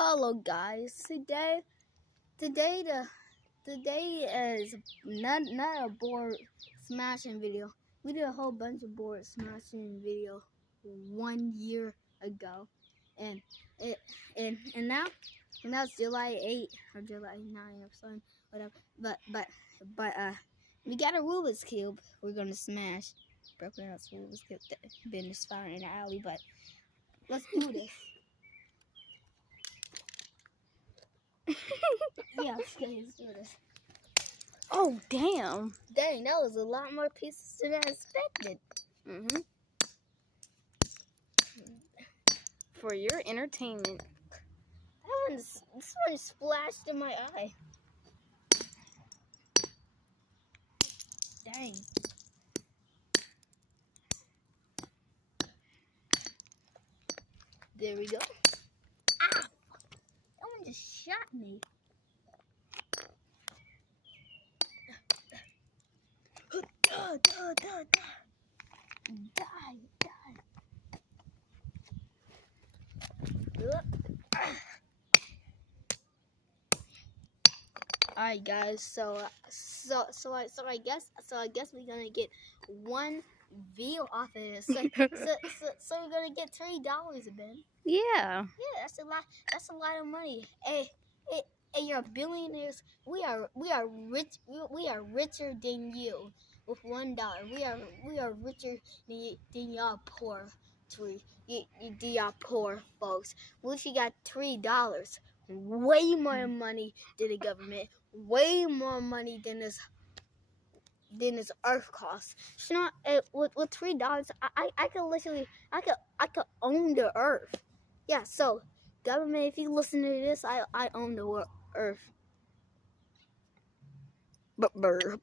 Hello guys. Today is not a board smashing video. We did a whole bunch of board smashing video 1 year ago, and now it's July 8 or July 9 or something, whatever. But we got a Rubik's cube we're gonna smash. Broken out Rubik's cube that been just found in the alley, but let's do this. Yeah, let's do this. Oh, damn. Dang, that was a lot more pieces than I expected. For your entertainment. This one splashed in my eye. Dang. There we go. Ow! That one just shot me. Die. Alright guys, so I guess we're gonna get one video off of this. So we're gonna get $3 Ben. Yeah. Yeah, that's a lot of money. Hey, you're billionaires. We are rich. We are richer than you with $1. We are richer than y'all poor y'all poor folks. Well, if you got $3, way more money than the government, way more money than this earth costs. You know, with $3, I could literally I could own the earth. Yeah, so government, if you listen to this, I own the earth. Burr.